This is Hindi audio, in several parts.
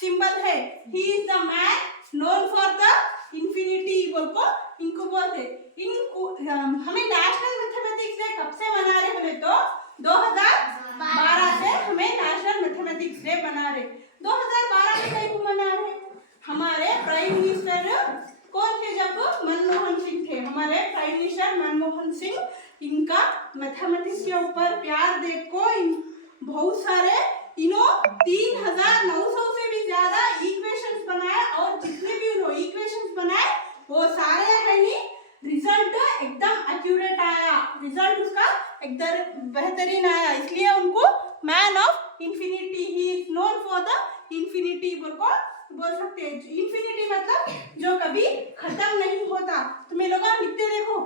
सिंबल है। He is the man known for the infinity बोल को इनको बोलते। इनको हमें नेशनल मैथमेटिक्स डे कब से मना रहे बोले तो 2012 से हमें नेशनल मैथमेटिक्स डे मना रहे। 2012 में कहीं को मना रहे? हमारे प्राइम मिनिस्टर कौन थे जब? मनमोहन सिंह थे। हमारे प्राइम मिनिस्टर मनमोहन सिंह, इनका मैथमेटिक्स के ऊपर प्यार देखो बहुत सारे 3900 से भी ज्यादा इक्वेशंस बनाए और जितने भी उन्होंने इक्वेशंस बनाए वो सारे है नी रिजल्ट एकदम एक्यूरेट आया, रिजल्ट उसका एकदम बेहतरीन आया, इसलिए उनको man of infinity, he is known for the infinity बोल सकते हैं। इंफिनिटी मतलब जो कभी खत्म नहीं होता। तुम्हें लोग लिखते देखो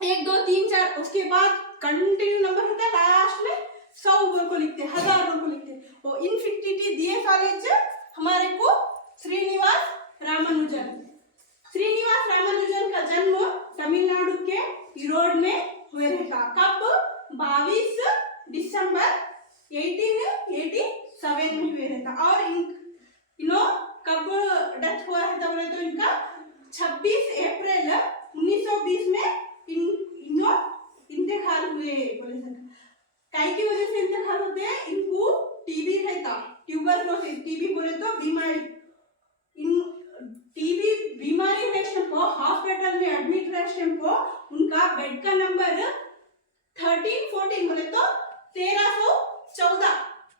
1 2 3 4 उसके बाद कंटिन्यू नंबर होता है, लास्ट में 100 को लिखते, 1000 को लिखते। वो इंफिनिटी दिए कॉलेज हमारे को श्रीनिवास रामानुजन। श्रीनिवास रामानुजन का जन्म तमिलनाडु के ईरोड में हुए था। कब? 22 दिसंबर 1887 में हुए था। और इनो कब डेथ हुआ है बोले तो इनका 26 अप्रैल 1920 में इनो इंतकाल हुए बोले थे। काय की वजह से इंतकाल होते हैं? इनको टीबी रहता, ट्यूबरकुलोसिस, टीबी बोले तो बीमारी। टीबी बीमारी पेशेंट को हॉस्पिटल में एडमिट पेशेंट को उनका बेड का नंबर 1314 बोले तो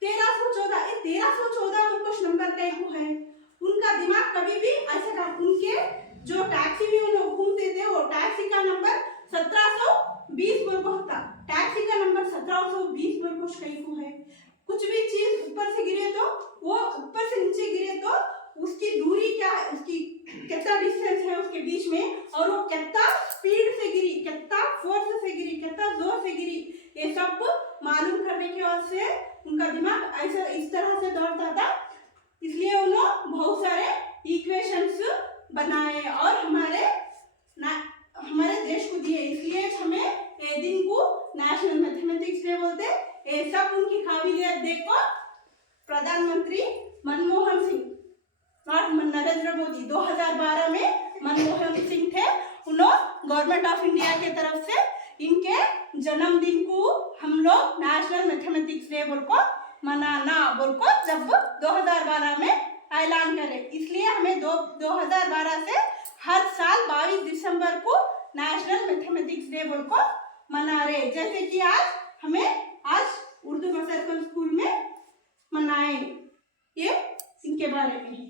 1314 कुछ नंबर का एक है। उनका दिमाग कभी भी ऐसा था, उनके जो टैक्सी में उन्होंने घूमते थे वो टैक्सी का नंबर 1720 बोल को होता। टैक्सी का नंबर 1720 बोल को कहीं को है। कुछ भी चीज ऊपर से गिरे तो वो ऊपर से नीचे गिरे तो उसकी दूरी क्या है, उसकी कितना डिस्टेंस है उसके बीच में, और वो कितना स्पीड से गिरी, कितना फोर्स से गिरी, कितना जोर से गिरी, ये सब मालूम करने की वजह से उनका दिमाग ऐसा इस तरह से दौड़ता था। इसलिए उन्होंने बहुत सारे इक्वेशंस बनाए और हमारे देश को दिए। इसलिए हमें ये दिन को नेशनल मैथमेटिक्स डे बोलते। ये सब उनकी काबिलियत देखो प्रधानमंत्री मनमोहन सिंह, नॉट नरेंद्र मोदी, 2012 में मनमोहन सिंह थे। उन्होंने गवर्नमेंट ऑफ इंडिया के तरफ से इनके जन्मदिन को हम लोग नेशनल मैथमेटिक्स डे बोल को मनाना बोल को जब 2012 में ऐलान करे। इसलिए हमें 2012 से हर साल 22 दिसंबर को नेशनल मैथमेटिक्स डे बोल को मना रहे। जैसे कि आज उर्दू सर्कल स्कूल में मनाए, ये इनके बारे में है।